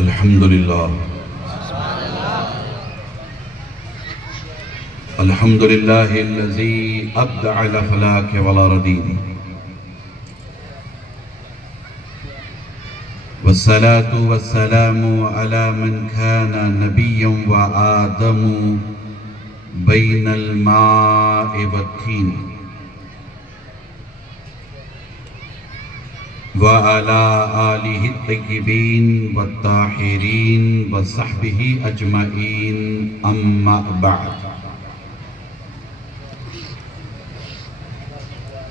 الحمد لله الحمد لله الذي أبدع الأفلاك والأرضين، والصلاة والسلام على من كان نبيا وآدم بين الماء والطين، وعلى آله الطيبين والطاهرين وصحبه أجمعين، أما بعد.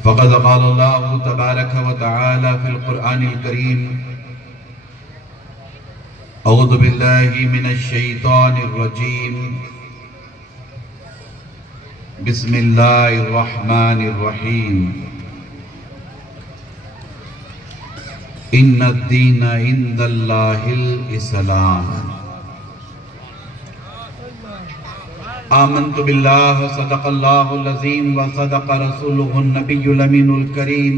فقد قال الله تبارك وتعالى في القرآن الكريم: أعوذ بالله من الشيطان الرجيم، بسم الله الرحمن الرحيم. إن الدين عند الله الإسلام. آمنت بالله صدق الله العظيم وصدق رسوله النبي الأمين الكريم،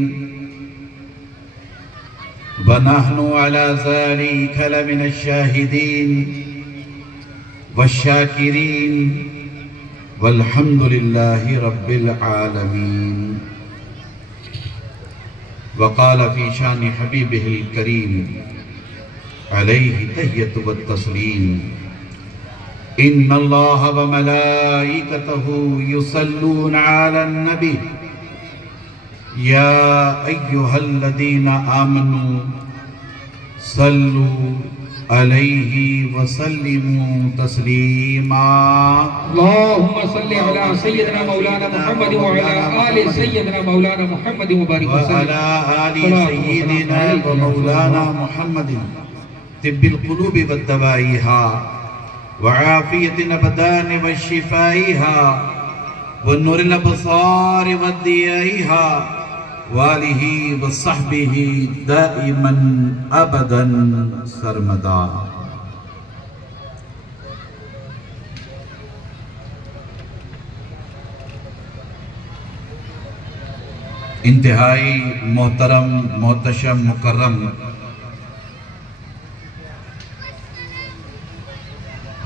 ونحن على ذلك لمن الشاهدين والشاكرين، والحمد لله رب العالمين. وقال في شان حبيبه الكريم عليه تحية والتسليم: إن الله وملائكته يصلون على النبي يا أيها الذين آمنوا صلوا عليه وسلموا تسليما. اللهم صل على سيدنا مولانا محمد وعلى آل سيدنا مولانا محمد وبارك وسلم. وعلى آل سيدنا ومولانا محمد طب القلوب والدوائها، وعافية الأبدان وشفائها، ونور الأبصار وضيائها، وآلہ وصحبہ دائما ابدا سرمدا. انتہائی محترم، محتشم، مکرم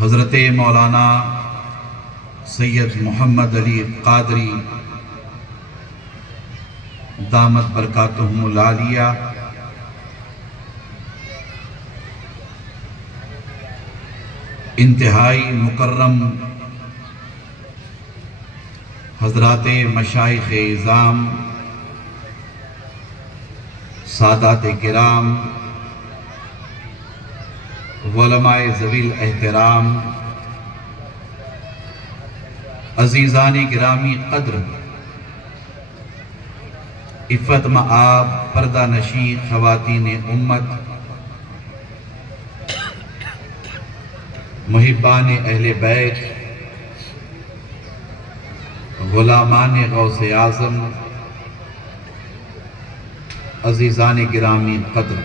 حضرت مولانا سید محمد علی قادری دامت برکاتہم العالیہ، انتہائی مکرم حضرات مشائخ اعظام، سادات کرام، علماء ذوی الاحترام، عزیزان گرامی قدر، عفت مآب پردہ نشین خواتین امت، محبان اہل بیت، غلامان غوث اعظم، عزیزان گرامی قدر،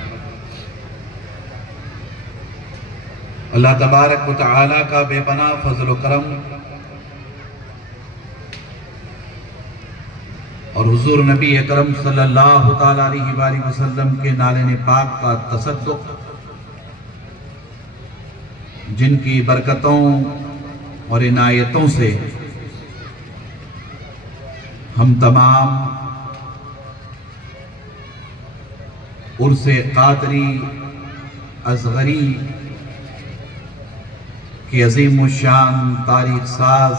اللہ تبارک و تعالیٰ کا بے پناہ فضل و کرم اور حضور نبی اکرم صلی اللہ تعالیٰ علیہ وآلہ وسلم کے نالین پاک کا تصدق، جن کی برکتوں اور عنایتوں سے ہم تمام عرس قادری اصغری کی عظیم الشان تاریخ ساز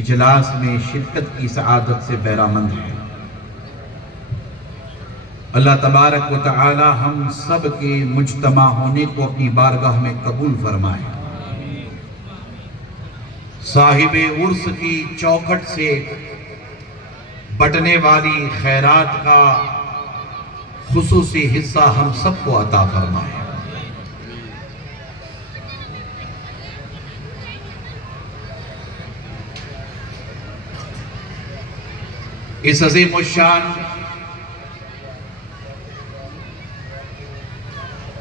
اجلاس میں شرکت کی سعادت سے بہرامند ہے. اللہ تبارک و تعالی ہم سب کے مجتمع ہونے کو اپنی بارگاہ میں قبول فرمائے. صاحب عرس کی چوکھٹ سے بٹنے والی خیرات کا خصوصی حصہ ہم سب کو عطا فرمائے. اس عظیم الشان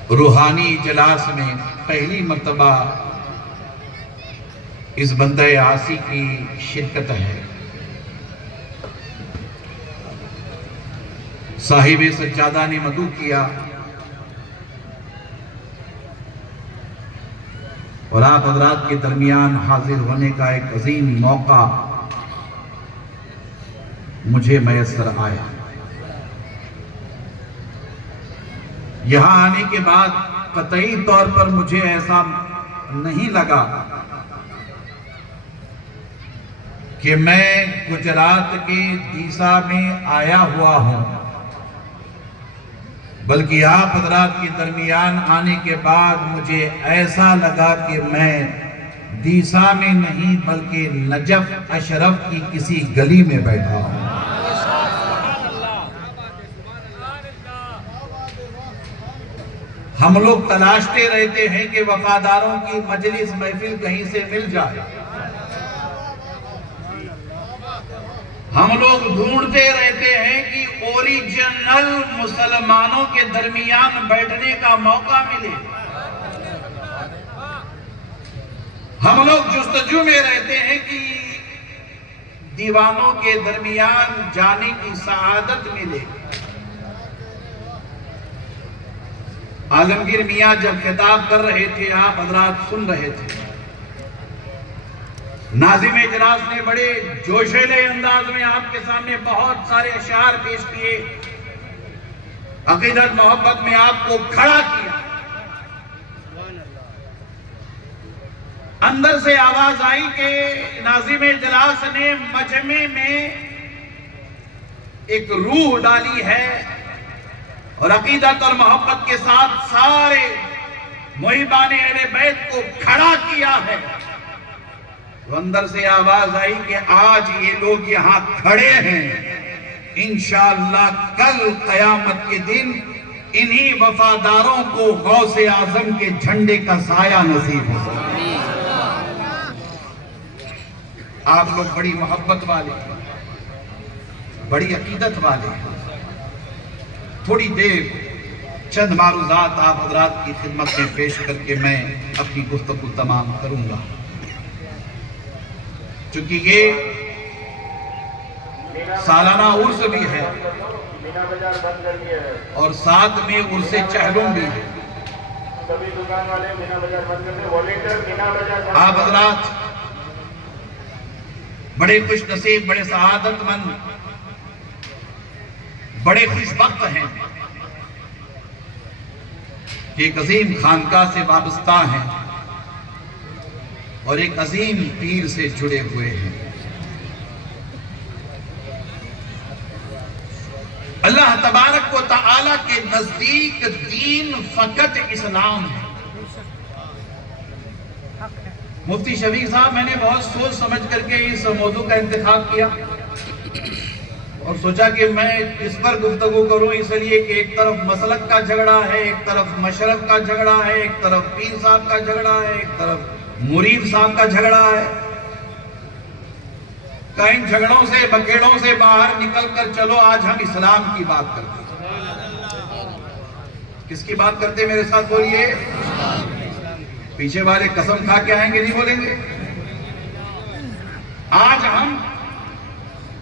روحانی اجلاس میں پہلی مرتبہ اس بندہ عاصی کی شرکت ہے. صاحب سجادہ نے مدعو کیا اور آپ حضرات کے درمیان حاضر ہونے کا ایک عظیم موقع مجھے میسر آیا۔ یہاں آنے کے بعد قطعی طور پر مجھے ایسا نہیں لگا کہ میں گجرات کے دیسا میں آیا ہوا ہوں، بلکہ آپ حضرات کے درمیان آنے کے بعد مجھے ایسا لگا کہ میں دیسا میں نہیں بلکہ نجف اشرف کی کسی گلی میں بیٹھا ہوں۔ ہم لوگ تلاشتے رہتے ہیں کہ وفاداروں کی مجلس محفل کہیں سے مل جائے، ہم لوگ ڈھونڈتے رہتے ہیں کہ اوریجنل مسلمانوں کے درمیان بیٹھنے کا موقع ملے، ہم لوگ جستجو میں رہتے ہیں کہ دیوانوں کے درمیان جانے کی سعادت ملے۔ عالمگیر میاں جب خطاب کر رہے تھے، آپ حضرات سن رہے تھے، ناظم اجلاس نے بڑے جوشیلے انداز میں آپ کے سامنے بہت سارے اشعار پیش کیے، عقیدت محبت میں آپ کو کھڑا کیا۔ اندر سے آواز آئی کہ ناظم اجلاس نے مجمع میں ایک روح ڈالی ہے اور عقیدت اور محبت کے ساتھ سارے محبان اہل بیت کو کھڑا کیا ہے۔ تو اندر سے آواز آئی کہ آج یہ لوگ یہاں کھڑے ہیں، انشاءاللہ کل قیامت کے دن انہی وفاداروں کو غوث اعظم کے جھنڈے کا سایہ نصیب ہوگا۔ آپ لوگ بڑی محبت والے ہیں، بڑی عقیدت والے ہیں۔ تھوڑی دیر چند معروضات آپ حضرات کی خدمت میں پیش کر کے میں اپنی گفتگو تمام کروں گا، چونکہ یہ سالانہ عرس بھی ہے اور ساتھ میں عرس چہلم بھی ہے۔ آپ حضرات بڑے خوش نصیب، بڑے سعادت مند، بڑے خوش بخت ہیں کہ ایک عظیم خانقاہ سے وابستہ ہیں اور ایک عظیم پیر سے جڑے ہوئے ہیں۔ اللہ تبارک و تعالی کے نزدیک دین فقط اسلام ہے۔ مفتی شفیق صاحب، میں نے بہت سوچ سمجھ کر کے اس موضوع کا انتخاب کیا اور سوچا کہ میں اس پر گفتگو کروں، اس لیے کہ ایک طرف مسلک کا جھگڑا ہے، ایک طرف مشرب کا جھگڑا ہے، ایک طرف پیر صاحب کا جھگڑا ہے، ایک طرف مرید صاحب کا جھگڑا ہے۔ ان جھگڑوں سے بکیڑوں سے باہر نکل کر چلو آج ہم اسلام کی بات کرتے ہیں۔ کس کی بات کرتے میرے ساتھ بولیے؟ پیچھے والے قسم کھا کے آئیں گے، نہیں بولیں گے؟ آج ہم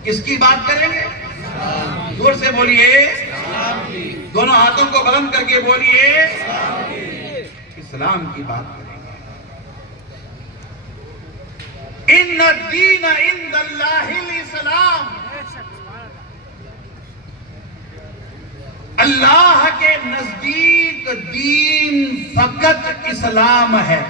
کس کی بات کریں گے؟ زور سے بولیے، دونوں ہاتھوں کو بلند کر کے بولیے، اسلام کی بات کریں گے۔ ان الدین عند اللہ الاسلام، اللہ کے نزدیک دین فقط اسلام ہے۔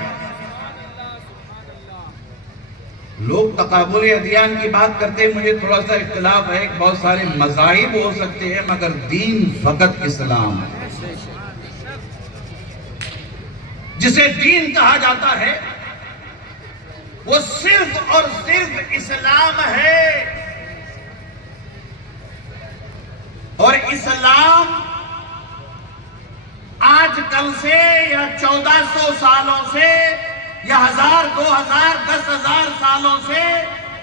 لوگ تقابل ادیان کی بات کرتے ہیں، مجھے تھوڑا سا اختلاف ہے، بہت سارے مذاہب ہو سکتے ہیں مگر دین فقط اسلام ہے۔ جسے دین کہا جاتا ہے وہ صرف اور صرف اسلام ہے، اور اسلام آج کل سے یا 1400 سالوں سے یا 1000 2000 10,000 سالوں سے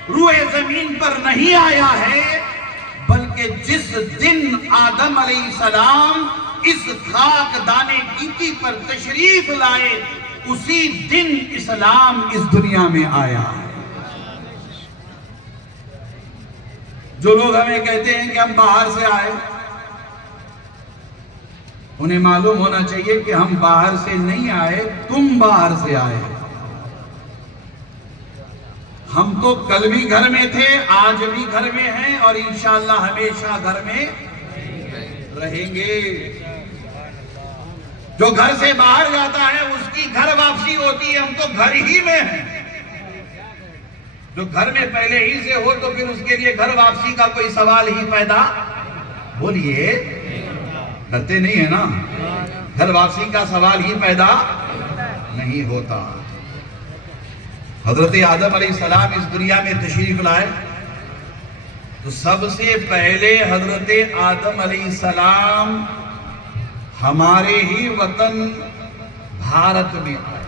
روئے زمین پر نہیں آیا ہے، بلکہ جس دن آدم علیہ السلام اس خاک دانے گیتی پر تشریف لائے اسی دن اسلام اس دنیا میں آیا ہے۔ جو لوگ ہمیں کہتے ہیں کہ ہم باہر سے آئے، انہیں معلوم ہونا چاہیے کہ ہم باہر سے نہیں آئے، تم باہر سے آئے۔ ہم تو کل بھی گھر میں تھے، آج بھی گھر میں ہیں، اور انشاءاللہ ہمیشہ گھر میں رہیں گے۔ جو گھر سے باہر جاتا ہے اس کی گھر واپسی ہوتی ہے، ہم تو گھر ہی میں ہیں۔ جو گھر میں پہلے ہی سے ہو تو پھر اس کے لیے گھر واپسی کا کوئی سوال ہی پیدا، بولیے ڈرتے نہیں ہے نا، گھر واپسی کا سوال ہی پیدا نہیں ہوتا۔ حضرت آدم علیہ السلام اس دنیا میں تشریف لائے تو سب سے پہلے حضرت آدم علیہ السلام ہمارے ہی وطن بھارت میں آئے،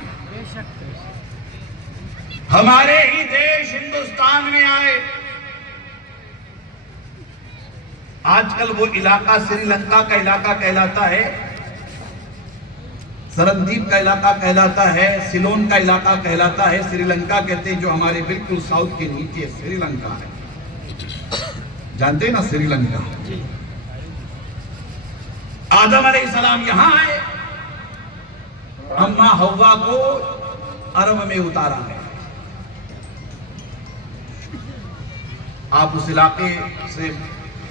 ہمارے ہی دیش ہندوستان میں آئے۔ آج کل وہ علاقہ سری لنکا کا علاقہ کہلاتا ہے، سرندیپ کا علاقہ کہلاتا ہے، سیلون کا علاقہ کہلاتا ہے، سری لنکا کہتے ہیں، جو ہمارے بالکل ساؤتھ کے نیچے سری لنکا ہے۔ جانتے ہیں نا سری لنکا؟ آدم علیہ السلام یہاں آئے، اماں حوا کو عرب میں اتارا گیا۔ آپ اس علاقے سے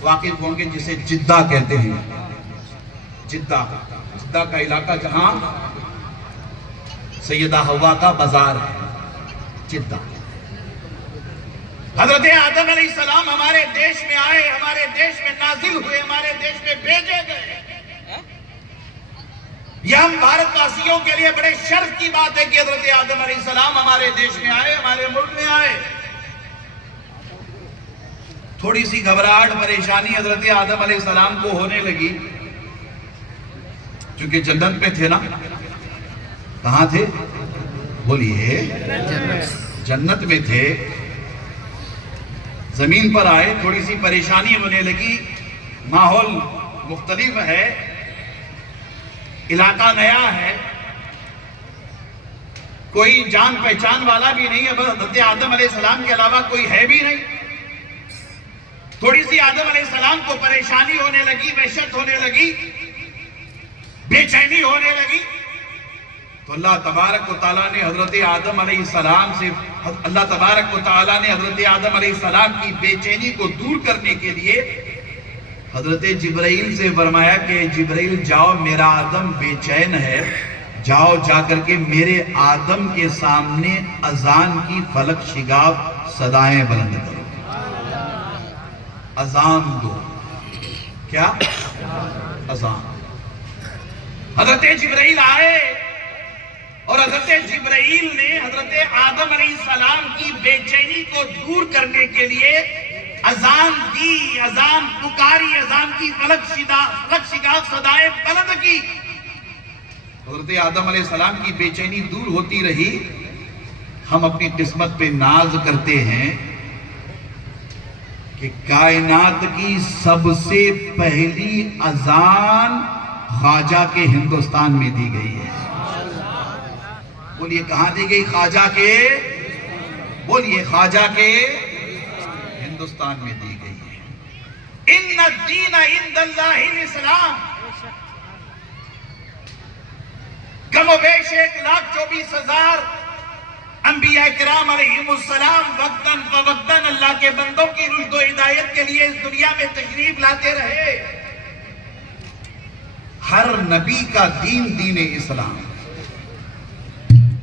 واقف ہوں گے جسے جدہ کہتے ہیں، جدہ کا علاقہ جہاں سیدہ حوا کا بازار ہے، جدہ۔ حضرت آدم علیہ السلام ہمارے دیش میں آئے، ہمارے دیش میں نازل ہوئے، ہمارے دیش میں بھیجے گئے۔ یہ ہم بھارت واسیوں کے لیے بڑے شرف کی بات ہے کہ حضرت آدم علیہ السلام ہمارے دیش میں آئے، ہمارے ملک میں آئے۔ تھوڑی سی گھبراہٹ پریشانی حضرت آدم علیہ السلام کو ہونے لگی، چونکہ جنت میں تھے نا۔ کہاں تھے؟ بولیے جنت میں تھے، زمین پر آئے، تھوڑی سی پریشانی ہونے لگی، ماحول مختلف ہے، علاقہ نیا ہے، کوئی جان پہچان والا بھی نہیں ہے، بس حضرت آدم علیہ السلام کے علاوہ کوئی ہے بھی نہیں۔ تھوڑی سی آدم علیہ السلام کو پریشانی ہونے لگی، وحشت ہونے لگی، بے چینی ہونے لگی، تو اللہ تبارک و تعالیٰ نے حضرت آدم علیہ السلام سے اللہ تبارک و تعالیٰ نے حضرت آدم علیہ السلام کی بے چینی کو دور کرنے کے لیے حضرت جبرائیل سے فرمایا کہ جبرائیل جاؤ، میرا آدم بے چین ہے، جاؤ جا کر کے میرے آدم کے سامنے اذان کی فلک شگاف صدائیں بلند کرو، اذان دو۔ کیا؟ اذان۔ حضرت جبرائیل آئے اور حضرت جبرائیل نے حضرت آدم علیہ السلام کی بے چینی کو دور کرنے کے لیے اذان دی، اذان پکاری، اذان کی فلک شگاف صدائیں بلند کی۔ حضرت آدم علیہ السلام کی بے چینی دور ہوتی رہی۔ ہم اپنی قسمت پہ ناز کرتے ہیں کہ کائنات کی سب سے پہلی اذان خواجہ کے ہندوستان میں دی گئی ہے۔ بولیے کہاں دی گئی؟ خواجہ کے، بولیے خواجہ کے ہندوستان میں دی گئی ہے۔ ان الدین عند اللہ الاسلام۔ کم و بیش 1,24,000 انبیاء کرام علیہم السلام وقتاً فوقتاً اللہ کے بندوں کی رشد و ہدایت کے لیے اس دنیا میں تشریف لاتے رہے۔ ہر نبی کا دین دین اسلام،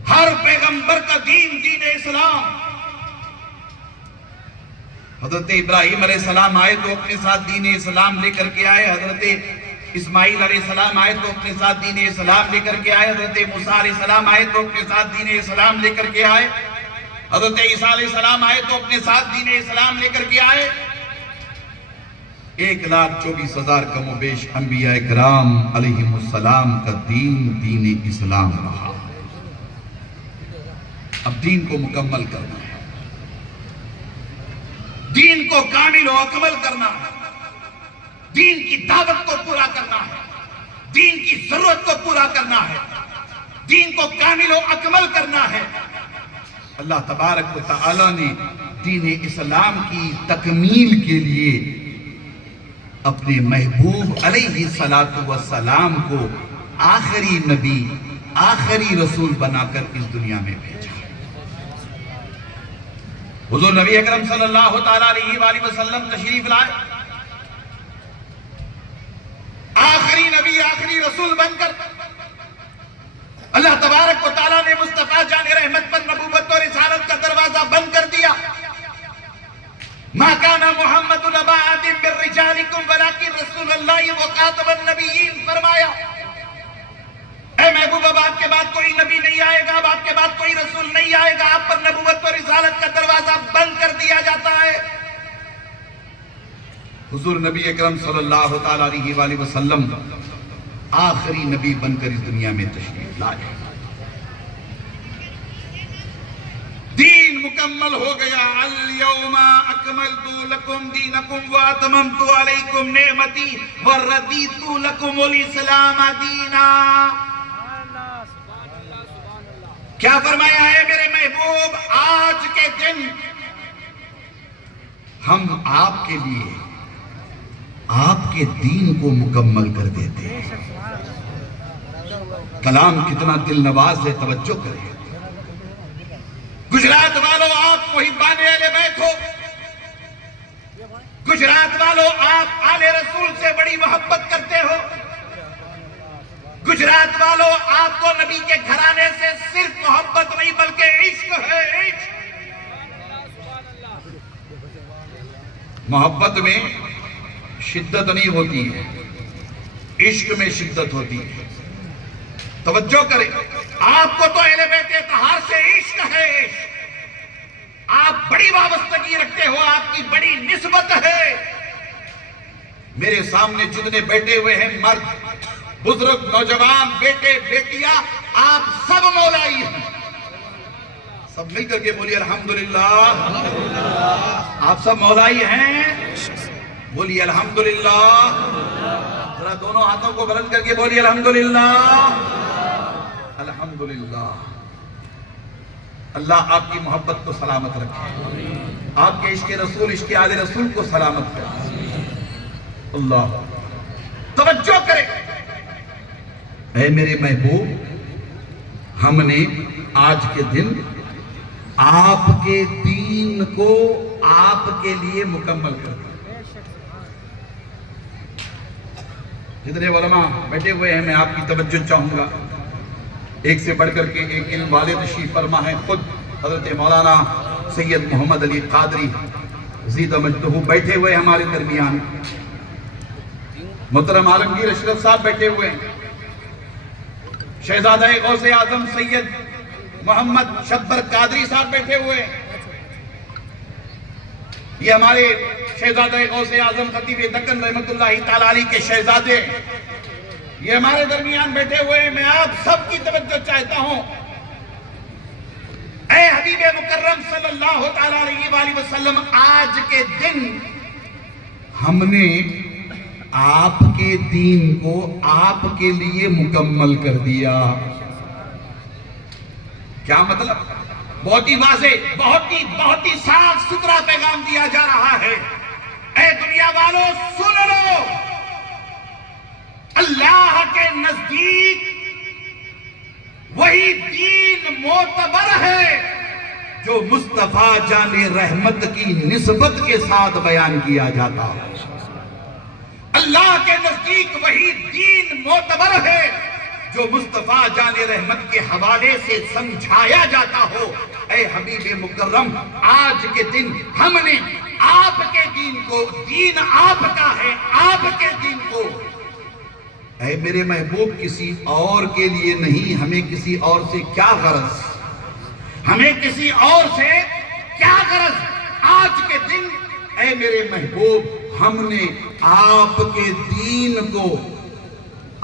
ہر پیغمبر کا دین دین اسلام۔ حضرت ابراہیم علیہ السلام آئے تو اپنے ساتھ دین اسلام لے کر کے آئے، حضرت اسماعیل علیہ السلام آئے تو اپنے ساتھ دین اسلام لے کر کے آئے، حضرت موسیٰ علیہ السلام آئے تو اپنے ساتھ دین اسلام لے کر کے آئے، حضرت عیسیٰ علیہ السلام آئے تو اپنے ساتھ دین اسلام لے کر کے آئے۔ 1,24,000 کم و بیش انبیاء کرام علیہم السلام کا دین دین اسلام رہا۔ اب دین کو مکمل کرنا ہے، دین کو کامل و اکمل کرنا ہے، دین کی دعوت کو پورا کرنا ہے، دین کی ضرورت کو پورا کرنا ہے، دین کو کامل و اکمل کرنا ہے۔ اللہ تبارک و تعالی نے دین اسلام کی تکمیل کے لیے اپنے محبوب علیہ السلام کو آخری نبی، آخری رسول بنا کر اس دنیا میں بھیجا۔ حضور نبی اکرم صلی اللہ تعالیٰ علیہ وآلہ وسلم تشریف لائے، آخری نبی آخری رسول بن کر اللہ تبارک و تعالیٰ نے مصطفیٰ جان رحمت پر نبوت اور رسالت کا دروازہ بند کر دیا۔ ما کان محمد نبا احد من رجالکم ولکن رسول اللہ وخاتم النبیین، فرمایا اے محبوب اب آپ کے بعد کوئی نبی نہیں آئے گا، اب آپ کے بعد کوئی رسول نہیں آئے گا، آپ پر نبوت اور رسالت کا دروازہ بند کر دیا جاتا ہے۔ حضور نبی اکرم صلی اللہ تعالیٰ علیہ وآلہ وسلم آخری نبی بن کر اس دنیا میں تشریف لائے، دین مکمل ہو گیا۔ الیوم اکملت لکم دینکم واتممت علیکم نعمتی ورضیت لکم الاسلام دینا۔ کیا فرمایا ہے میرے محبوب؟ آج کے دن ہم آپ کے لیے آپ کے دین کو مکمل کر دیتے ہیں۔ کلام کتنا دل نواز ہے، توجہ کریں۔ گجرات والوں آپ محبان اہل بیت ہو، گجرات والوں آپ آل رسول سے بڑی محبت کرتے ہو، گجرات والوں آپ کو نبی کے گھرانے سے صرف محبت نہیں بلکہ عشق ہے، عشق۔ محبت میں شدت نہیں ہوتی ہے، عشق میں شدت ہوتی ہے۔ توجہ کریں، آپ کو تو اہل بیت اطہار سے عشق ہے، عشق، آپ بڑی وابستگی رکھتے ہو، آپ کی بڑی نسبت ہے۔ میرے سامنے جتنے بیٹھے ہوئے ہیں، مرد بزرگ نوجوان بیٹے بیٹیاں، آپ سب مولائی ہیں۔ سب مل کر کے بولیے الحمدللہ۔ آپ سب مولائی ہیں، بولیے الحمدللہ۔ ذرا دونوں ہاتھوں کو بلند کر کے بولیے الحمدللہ، الحمدللہ۔ اللہ آپ کی محبت کو سلامت رکھے، آپ کے عشق رسول عشق آل رسول کو سلامت کرے۔ اللہ توجہ کرے۔ اے میرے محبوب، ہم نے آج کے دن آپ کے دین کو آپ کے لیے مکمل کر دیا۔ جتنے علماء بیٹھے ہوئے ہیں، میں آپ کی توجہ چاہوں گا، ایک سے بڑھ کر کے ایک علم والے تشریف فرما ہے، خود حضرت مولانا سید محمد علی قادری زید مجدہ بیٹھے ہوئے ہمارے درمیان، محترم عالمگیر اشرف صاحب بیٹھے ہوئے ہیں، شہزادہ غوث اعظم سید محمد شبر قادری صاحب بیٹھے ہوئے ہیں، یہ ہمارے شہزادہ غوث اعظم خطیب دکن رحمت اللہ تعالیٰ علیہ کے شہزادے یہ ہمارے درمیان بیٹھے ہوئے ہیں۔ میں آپ سب کی توجہ چاہتا ہوں، اے حبیب مکرم صلی اللہ تعالیٰ علیہ وآلہ وسلم، آج کے دن ہم نے آپ کے دین کو آپ کے لیے مکمل کر دیا۔ کیا مطلب؟ بہت ہی واضح، بہت ہی صاف ستھرا پیغام دیا جا رہا ہے۔ اے دنیا والوں سن لو، اللہ کے نزدیک وہی دین معتبر ہے جو مصطفیٰ جان رحمت کی نسبت کے ساتھ بیان کیا جاتا ہے۔ اللہ کے نزدیک وہی دین معتبر ہے جو مصطفیٰ جان رحمت کے حوالے سے سمجھایا جاتا ہو۔ اے حبیب مکرم، آج کے دن ہم نے آپ کے دین کو، دین آپ کا ہے، آپ کے دین کو، اے میرے محبوب، کسی اور کے لیے نہیں، ہمیں کسی اور سے کیا غرض، ہمیں کسی اور سے کیا غرض۔ آج کے دن اے میرے محبوب، ہم نے آپ کے دین کو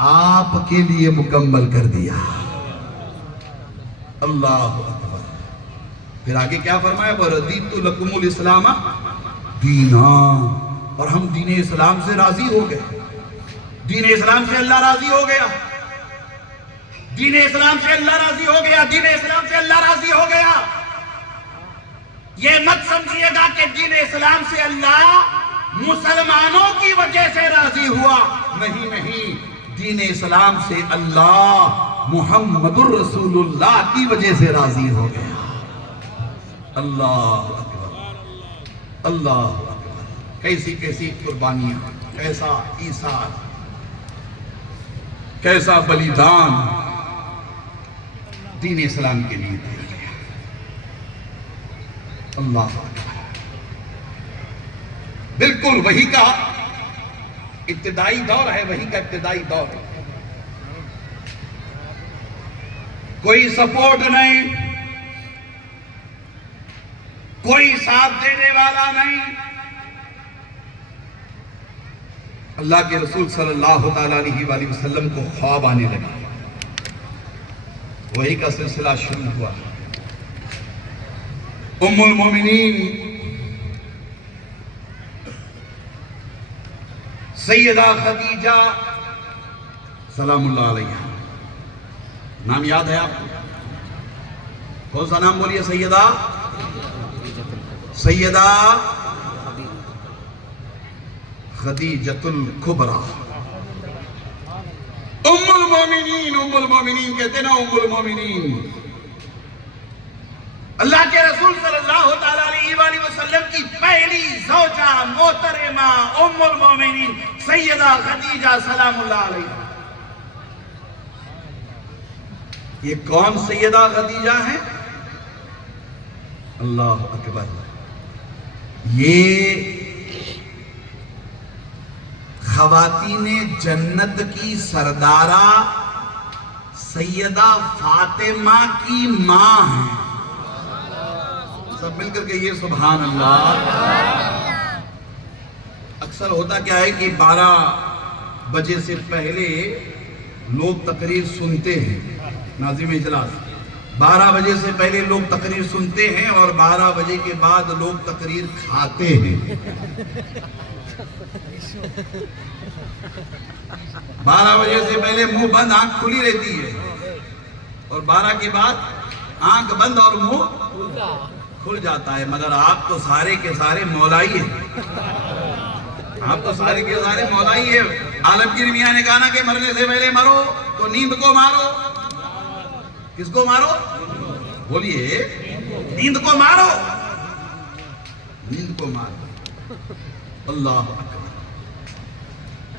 آپ کے لیے مکمل کر دیا۔ اللہ اکبر۔ پھر آگے کیا فرمایا؟ وَرَضِيتُ لَكُمُ الْإِسْلَامَ دِينًا، اور ہم دین اسلام سے راضی ہو گئے۔ دین اسلام سے اللہ راضی ہو گیا، دین اسلام سے اللہ راضی ہو گیا، دین اسلام سے اللہ راضی ہو گیا۔ یہ مت سمجھیے گا کہ دین اسلام سے اللہ مسلمانوں کی وجہ سے راضی ہوا، نہیں نہیں، دین اسلام سے اللہ محمد الرسول اللہ کی وجہ سے راضی ہو گیا۔ اللہ اکبر۔ اللہ اکبر، کیسی کیسی قربانیاں، کیسا ایثار، کیسا بلیدان دین اسلام کے لیے دیا گیا۔ اللہ اکبر، بالکل وہی کا ابتدائی دور ہے، وہی کا ابتدائی دور ہے، کوئی سپورٹ نہیں، کوئی ساتھ دینے والا نہیں۔ اللہ کے رسول صلی اللہ تعالیٰ علیہ وآلہ وسلم کو خواب آنے لگے، وہی کا سلسلہ شروع ہوا۔ ام المومنین سیدہ خدیجہ سلام اللہ علیہ، نام یاد ہے آپ کو؟ کون سا نام بولیے؟ سیدہ خدیجۃ الکبریٰ، ام المومنین، ام المومنین کہتے نا، ام المومنین۔ اللہ کے رسول صلی اللہ تعالیٰ علیہ وآلہ وسلم کی پہلی زوجہ محترمہ ام المومنین سیدہ خدیجہ سلام اللہ علیہ۔ یہ کون سیدہ خدیجہ ہیں؟ اللہ اکبر، یہ خواتین جنت کی سردارہ سیدہ فاطمہ کی ماں ہیں۔ سب مل کر کہیے سبحان اللہ۔ اکثر ہوتا کیا ہے کہ 12 بجے سے پہلے لوگ تقریر سنتے ہیں، ناظم اجلاس 12 بجے سے پہلے لوگ تقریر سنتے ہیں اور 12 بجے کے بعد لوگ تقریر کھاتے ہیں۔ 12 بجے سے پہلے منہ بند آنکھ کھلی رہتی ہے اور 12 کے بعد آنکھ بند اور منہ کھل جاتا ہے، مگر آپ تو سارے کے سارے مولائی ہیں، آپ تو سارے کے سارے مولائی ہیں۔ عالمگیر میاں نے کہا نا کہ مرنے سے پہلے مرو تو نیند کو مارو۔ کس کو مارو؟ بولیے، نیند کو مارو، نیند کو مارو۔ اللہ اکبر،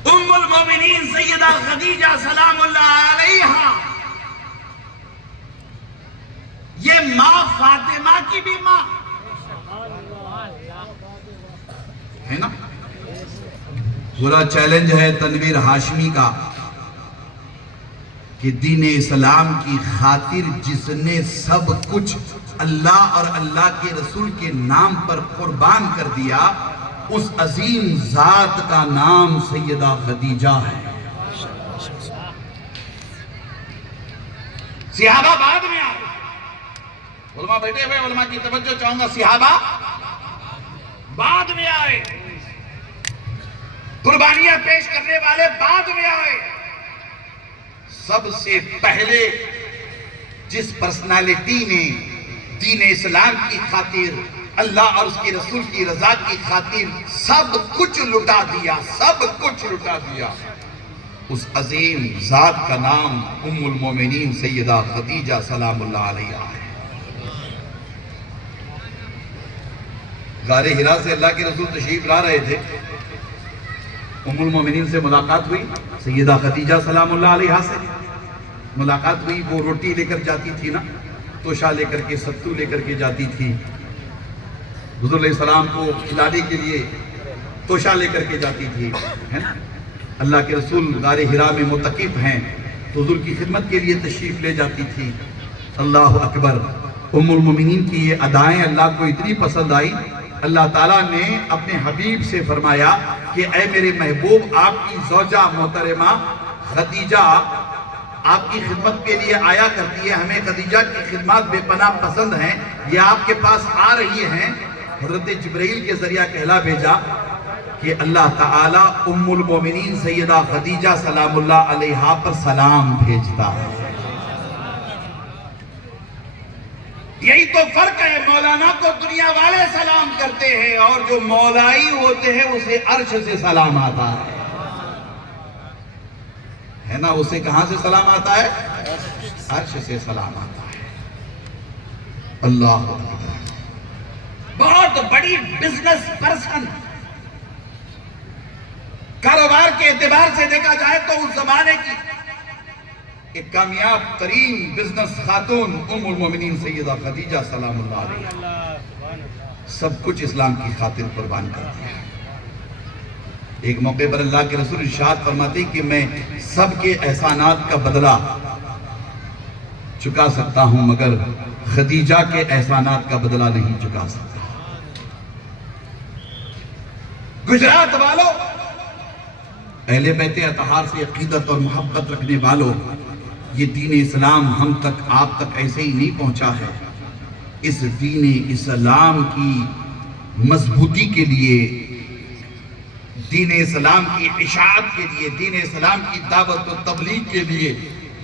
ام المومنین سیدہ خدیجہ سلام اللہ علیہا، یہ ماں فاطمہ کی بھی ماں ہے نا۔ پورا چیلنج ہے تنویر ہاشمی کا کہ دین اسلام کی خاطر جس نے سب کچھ اللہ اور اللہ کے رسول کے نام پر قربان کر دیا، اس عظیم ذات کا نام سیدہ خدیجہ ہے۔ صحابہ بعد میں آئے، علماء بیٹھے ہوئے، علماء کی توجہ چاہوں گا، صحابہ بعد میں آئے، قربانیاں پیش کرنے والے بعد میں آئے۔ سب سے پہلے جس پرسنالٹی نے دین اسلام کی خاطر، اللہ اور اس کے رسول کی رضا کی خاطر سب کچھ لٹا دیا، سب کچھ لٹا دیا، اس عظیم ذات کا نام ام المومنین سیدہ خدیجہ سلام اللہ علیہا ہے۔ غار حرا سے اللہ کے رسول تشریف لا رہے تھے، ام المومنین سے ملاقات ہوئی، سیدہ خدیجہ سلام اللہ علیہا سے ملاقات ہوئی۔ وہ روٹی لے کر جاتی تھی نا، توشہ لے کر کے، ستو لے کر کے جاتی تھی، حضور علیہ السلام کو کھلانے کے لیے توشہ لے کر کے جاتی تھی، ہے نا۔ اللہ کے رسول غار حرا میں معتکف ہیں تو حضور کی خدمت کے لیے تشریف لے جاتی تھی۔ اللہ اکبر، ام المومنین کی یہ ادائیں اللہ کو اتنی پسند آئی، اللہ تعالیٰ نے اپنے حبیب سے فرمایا کہ اے میرے محبوب، آپ کی زوجہ محترمہ خدیجہ آپ کی خدمت کے لیے آیا کرتی ہے، ہمیں خدیجہ کی خدمات بے پناہ پسند ہیں، یہ آپ کے پاس آ رہی ہیں۔ حضرت جبرائیل کے ذریعہ کہلا بھیجا کہ اللہ تعالیٰ ام المومنین سیدہ خدیجہ سلام اللہ علیہا پر سلام بھیجتا ہے۔ یہی تو فرق ہے، مولانا کو دنیا والے سلام کرتے ہیں اور جو مولائی ہوتے ہیں اسے عرش سے سلام آتا ہے نا۔ اسے کہاں سے سلام آتا ہے؟ عرش سے سلام آتا ہے۔ اللہ اکبر، بہت بہت بڑی بزنس پرسن، کاروبار کے اعتبار سے دیکھا جائے تو اس زمانے کی ایک کامیاب ترین بزنس خاتون ام المومنین سیدہ خدیجہ سلام اللہ علیہ سب کچھ اسلام کی خاطر قربان کر دیا۔ ایک موقع پر اللہ کے رسول ارشاد فرماتے کہ میں سب کے احسانات کا بدلہ چکا سکتا ہوں مگر خدیجہ کے احسانات کا بدلہ نہیں چکا سکتا۔ گجرات والوں، اہل بیت اطہار سے عقیدت اور محبت رکھنے والوں، یہ دین اسلام ہم تک آپ تک ایسے ہی نہیں پہنچا ہے۔ اس دین اسلام کی مضبوطی کے لیے، دین اسلام کی اشاعت کے لیے، دین اسلام کی دعوت و تبلیغ کے لیے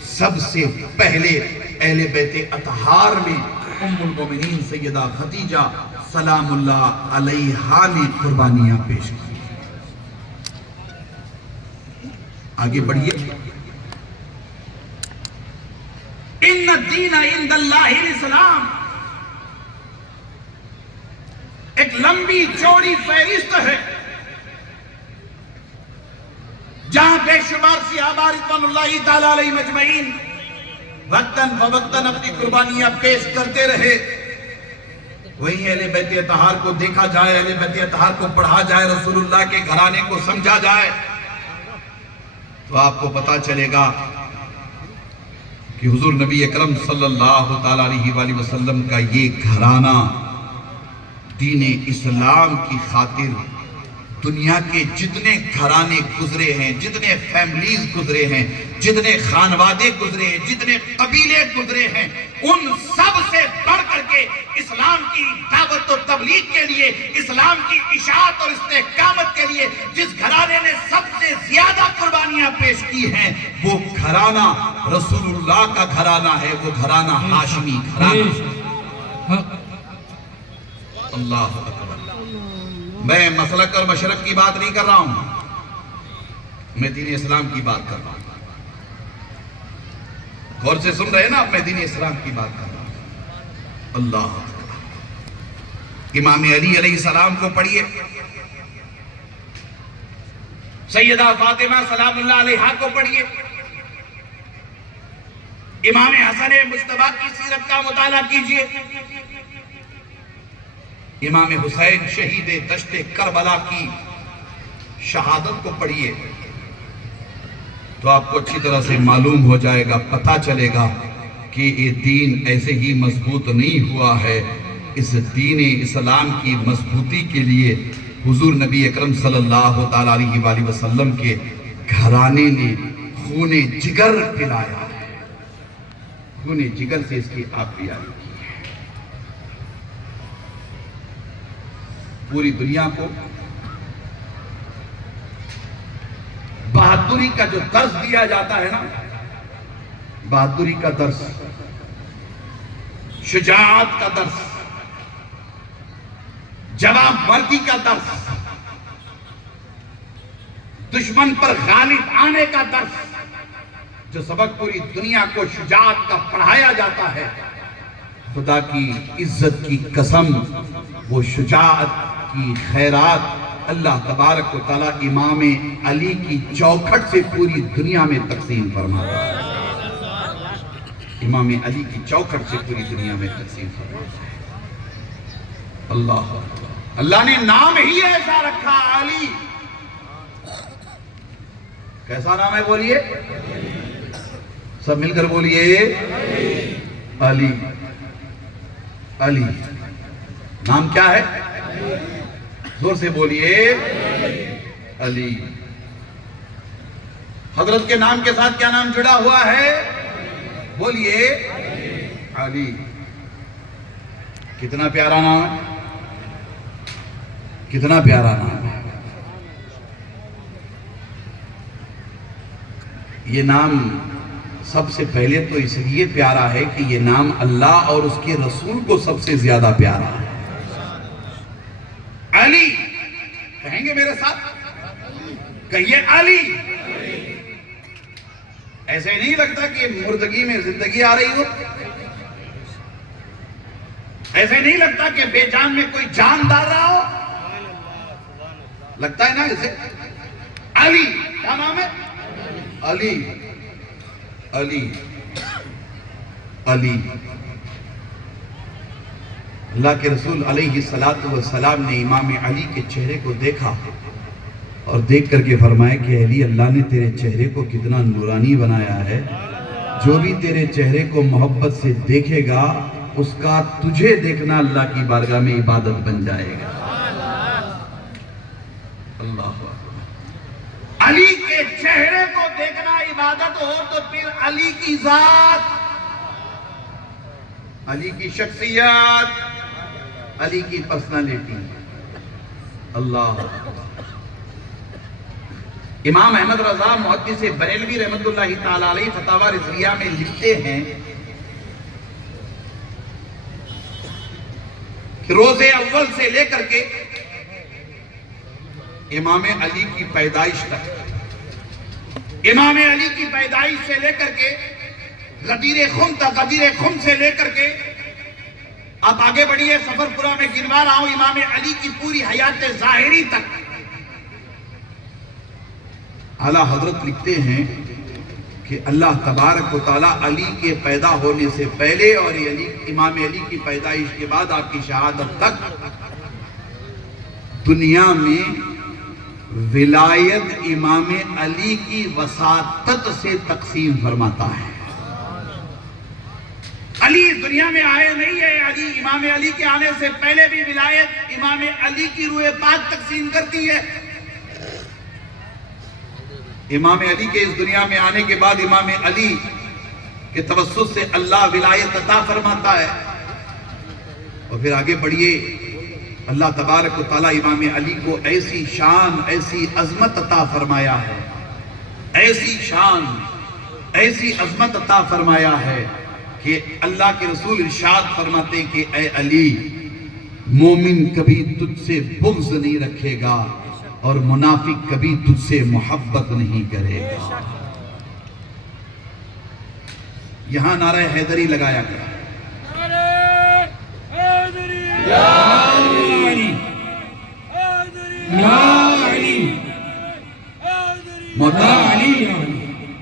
سب سے پہلے اہل بیت اطہار میں ام المومنین سیدہ خدیجہ سلام اللہ علیہا نے قربانیاں پیش کی۔ آگے بڑھئے۔ ان الدین عند اللہ الاسلام، ایک لمبی چوڑی فہرست ہے جہاں بے شمار صحابہ رضوان اللہ تعالیٰ علیہ مجمعین وقتاً فوقتاً اپنی قربانیاں پیش کرتے رہے۔ وہیں اہل بیت اطہار کو دیکھا جائے، اہل بیت اطہار کو پڑھا جائے، رسول اللہ کے گھرانے کو سمجھا جائے تو آپ کو پتا چلے گا کہ حضور نبی اکرم صلی اللہ تعالیٰ علیہ وآلہ وسلم کا یہ گھرانہ دین اسلام کی خاطر دنیا کے جتنے گھرانے گزرے ہیں، جتنے فیملیز گزرے ہیں، جتنے خانوادے گزرے ہیں، جتنے قبیلے گزرے ہیں، ان سب سے بڑھ کر کے اسلام کی دعوت و تبلیغ کے لیے، اسلام کی اشاعت اور استحکامت کے لیے جس گھرانے نے سب سے زیادہ قربانیاں پیش کی ہیں، وہ گھرانہ رسول اللہ کا گھرانہ ہے، وہ گھرانہ ہاشمی گھرانہ۔ اللہ اکبر۔ میں مسلک اور مشرق کی بات نہیں کر رہا ہوں، میں دین اسلام کی بات کر رہا ہوں۔ غور سے سن رہے ہیں نا، میں دین اسلام کی بات کر رہا ہوں۔ اللہ اکبر۔ امام علی علیہ السلام کو پڑھیے، سیدہ فاطمہ سلام اللہ علیہا کو پڑھیے، امام حسن مجتبیٰ کی سیرت کا مطالعہ کیجئے، امام حسین شہید دشت کربلا کی شہادت کو پڑھیے تو آپ کو اچھی طرح سے معلوم ہو جائے گا، پتہ چلے گا کہ یہ دین ایسے ہی مضبوط نہیں ہوا ہے۔ اس دین اسلام کی مضبوطی کے لیے حضور نبی اکرم صلی اللہ تعالیٰ علیہ وآلہ وسلم کے گھرانے نے خون جگر پلایا ہے، خون جگر سے اس کی آبیاری کی ہے۔ پوری دنیا کو بہادری کا جو درس دیا جاتا ہے نا، بہادری کا درس، شجاعت کا درس، جواب مردی کا درس، دشمن پر غالب آنے کا درس، جو سبق پوری دنیا کو شجاعت کا پڑھایا جاتا ہے، خدا کی عزت کی قسم وہ شجاعت کی خیرات اللہ تبارک و تعالیٰ امام علی کی چوکھٹ سے پوری دنیا میں تقسیم فرماتا ہے۔ امام علی کی چوکھٹ سے پوری دنیا میں تقسیم فرماتا ہے۔ اللہ نے نام ہی ایسا رکھا علی۔ کیسا نام ہے بولیے؟ سب مل کر بولیے، علی۔ علی نام کیا ہے؟ زور سے بولیے، علی۔ حضرت کے نام کے ساتھ کیا نام جڑا ہوا ہے؟ بولیے، علی۔ کتنا پیارا نام ہے، کتنا پیارا نام ہے۔ یہ نام سب سے پہلے تو اس لیے پیارا ہے کہ یہ نام اللہ اور اس کے رسول کو سب سے زیادہ پیارا ہے۔ علی کہیں گے میرے ساتھ؟ کہیے علی۔ ایسے نہیں لگتا کہ مردگی میں زندگی آ رہی ہو؟ ایسے نہیں لگتا کہ بے جان میں کوئی جان ڈال رہا ہو؟ لگتا ہے نا اسے؟ علی، کیا نام ہے؟ علی علی علی۔ اللہ کے رسول علیہ السلام نے امام علی کے چہرے کو دیکھا اور دیکھ کر کے فرمایا کہ علی، اللہ نے تیرے چہرے کو کتنا نورانی بنایا ہے، جو بھی تیرے چہرے کو محبت سے دیکھے گا اس کا تجھے دیکھنا اللہ کی بارگاہ میں عبادت بن جائے گا۔ اللہ اکبر۔ علی کے چہرے کو دیکھنا عبادت ہو تو پھر علی کی ذات، علی کی شخصیت، علی کی پرسنالٹی، اللہ۔ امام احمد رضا محدث بریلوی رحمت اللہ تعالی علیہ فتاوی رضویہ میں لکھتے ہیں کہ روز اول سے لے کر کے امام علی کی پیدائش تک، امام علی کی پیدائش سے لے کر کے غدیر خم تک، غدیر خم سے لے کر کے آپ آگے بڑھیے، سفر پورا میں گنوا رہا ہوں، امام علی کی پوری حیات ظاہری تک۔ اعلیٰ حضرت لکھتے ہیں کہ اللہ تبارک و تعالیٰ علی کے پیدا ہونے سے پہلے اور امام علی کی پیدائش کے بعد آپ کی شہادت تک دنیا میں ولایت امام علی کی وساطت سے تقسیم فرماتا ہے۔ علی اس دنیا میں آئے نہیں ہے، علی امام علی کے آنے سے پہلے بھی ولایت امام علی کی روح پاک تقسیم کرتی ہے۔ امام علی کے اس دنیا میں آنے کے بعد امام علی کے توسط سے اللہ ولایت عطا فرماتا ہے، اور پھر آگے بڑھیے، اللہ تبارک و تعالیٰ امام علی کو ایسی شان، ایسی عظمت عطا فرمایا ہے، ایسی شان، ایسی عظمت عطا فرمایا ہے کہ اللہ کے رسول ارشاد فرماتے ہیں کہ اے علی، مومن کبھی تجھ سے بغض نہیں رکھے گا اور منافق کبھی تجھ سے محبت نہیں کرے گا۔ یہاں نعرہ حیدری لگایا گیا۔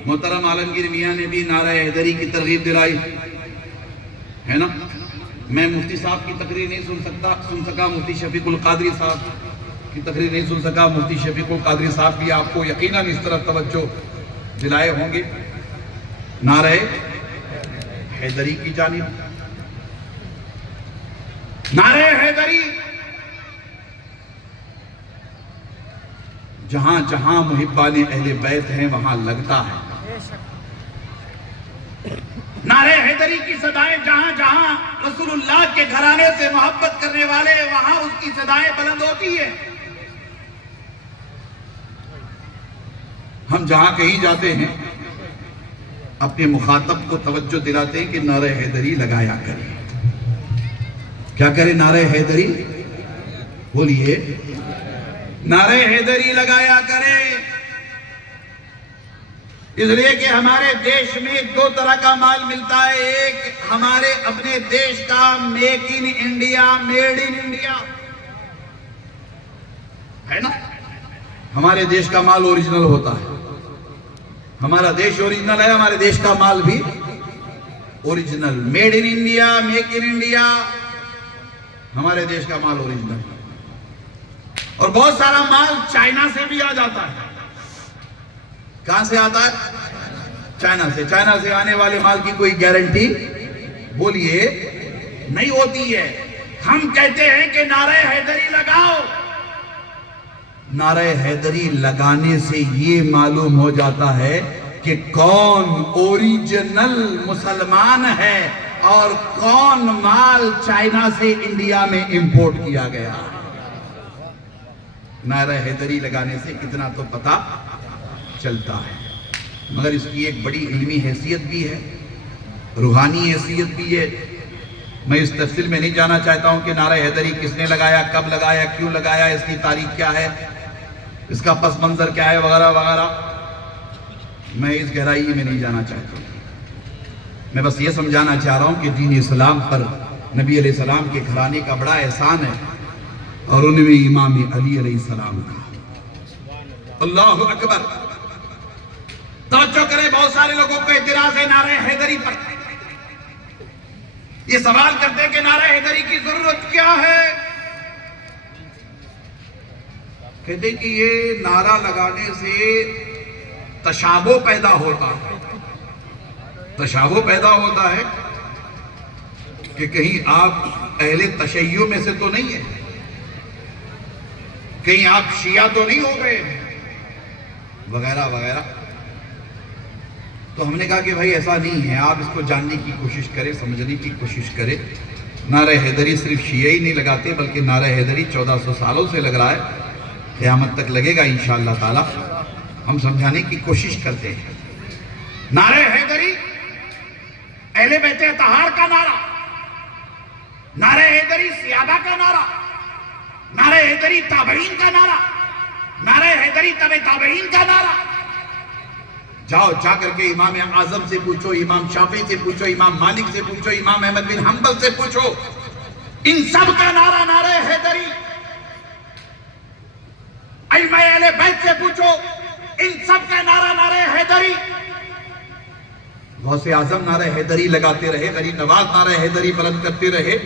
محترم عالمگیر میاں نے بھی نعرہ حیدری کی ترغیب دلائی ہے نا۔ میں مفتی صاحب کی تقریر نہیں سن سکا، مفتی شفیق القادری صاحب کی تقریر نہیں سن سکا۔ مفتی شفیق القادری صاحب بھی آپ کو یقیناً اس طرح توجہ دلائے ہوں گے نعرہ حیدری کی جانب۔ نعرہ حیدری جہاں جہاں محبان اہل بیت ہیں وہاں لگتا ہے۔ نعرہ حیدری کی صدائیں جہاں جہاں رسول اللہ کے گھرانے سے محبت کرنے والے وہاں اس کی صدائیں بلند ہوتی ہے۔ ہم جہاں کہیں جاتے ہیں اپنے مخاطب کو توجہ دلاتے ہیں کہ نعرہ حیدری لگایا کریں۔ کیا کریں؟ نعرہ حیدری بولیے، نعرہ حیدری لگایا کریں۔ اس لیے کہ ہمارے دیش میں دو طرح کا مال ملتا ہے، ایک ہمارے اپنے دیش کا make in India, made in India ہے نا۔ ہمارے دیش کا مال اوریجنل ہوتا ہے، ہمارا دیش اوریجنل ہے، ہمارے دیش کا مال بھی original, made in India, make in India, ہمارے دیش کا مال اوریجنل۔ اور بہت سارا مال چائنا سے بھی آ جاتا ہے۔ کہاں سے آتا ہے؟ چائنا سے۔ چائنا سے آنے والے مال کی کوئی گارنٹی بولیے نہیں ہوتی ہے۔ ہم کہتے ہیں کہ نعرہ حیدری لگاؤ۔ نعرہ حیدری لگانے سے یہ معلوم ہو جاتا ہے کہ کون اوریجنل مسلمان ہے اور کون مال چائنا سے انڈیا میں امپورٹ کیا گیا۔ نعرہ حیدری لگانے سے کتنا تو پتہ چلتا ہے، مگر اس کی ایک بڑی علمی حیثیت بھی ہے، روحانی حیثیت بھی ہے۔ میں اس تفصیل میں نہیں جانا چاہتا ہوں کہ نعرہ حیدری کس نے لگایا، کب لگایا، کیوں لگایا، اس کی تاریخ کیا ہے، اس کا پس منظر کیا ہے، وغیرہ وغیرہ۔ میں اس گہرائی میں نہیں جانا چاہتا ہوں۔ میں بس یہ سمجھانا چاہ رہا ہوں کہ دین اسلام پر نبی علیہ السلام کے گھرانے کا بڑا احسان ہے، اور ان میں امام علی علیہ السلام کا۔ اللہ اکبر۔ توجہ کریں، بہت سارے لوگوں کو اعتراض ہے نعرہ حیدری پر۔ یہ سوال کرتے ہیں کہ نعرہ حیدری کی ضرورت کیا ہے؟ کہتے ہیں کہ یہ نعرہ لگانے سے تشابہ پیدا ہوتا ہے۔ تشابہ پیدا ہوتا ہے کہ کہیں آپ اہل تشیع میں سے تو نہیں ہیں، کہیں آپ شیعہ تو نہیں ہو گئے، وغیرہ وغیرہ۔ تو ہم نے کہا کہ بھائی ایسا نہیں ہے، آپ اس کو جاننے کی کوشش کریں، سمجھنے کی کوشش کریں۔ نعرہ حیدری صرف شیعہ ہی نہیں لگاتے، بلکہ نعرہ حیدری 1400 سالوں سے لگ رہا ہے، قیامت تک لگے گا انشاءاللہ تعالی۔ ہم سمجھانے کی کوشش کرتے ہیں۔ نعرہ حیدری اہل بیت اطہار کا نعرہ، نعرہ حیدری صحابہ کا نعرہ، نعرہ حیدری تابعین کا نعرہ، نعرہ حیدری تبع تابعین کا نعرہ۔ جاؤ جا کر کے امام اعظم سے پوچھو، امام شافعی سے پوچھو، امام مالک سے پوچھو، امام احمد بن حنبل سے پوچھو، ان سب کا نعرہ نعرہ حیدری۔ ائمہ اہل بیت سے پوچھو، ان سب کا نعرہ نعرہ حیدری۔ غوث اعظم نعرہ حیدری لگاتے رہے، غریب نواز نعرہ حیدری بلند کرتے رہے،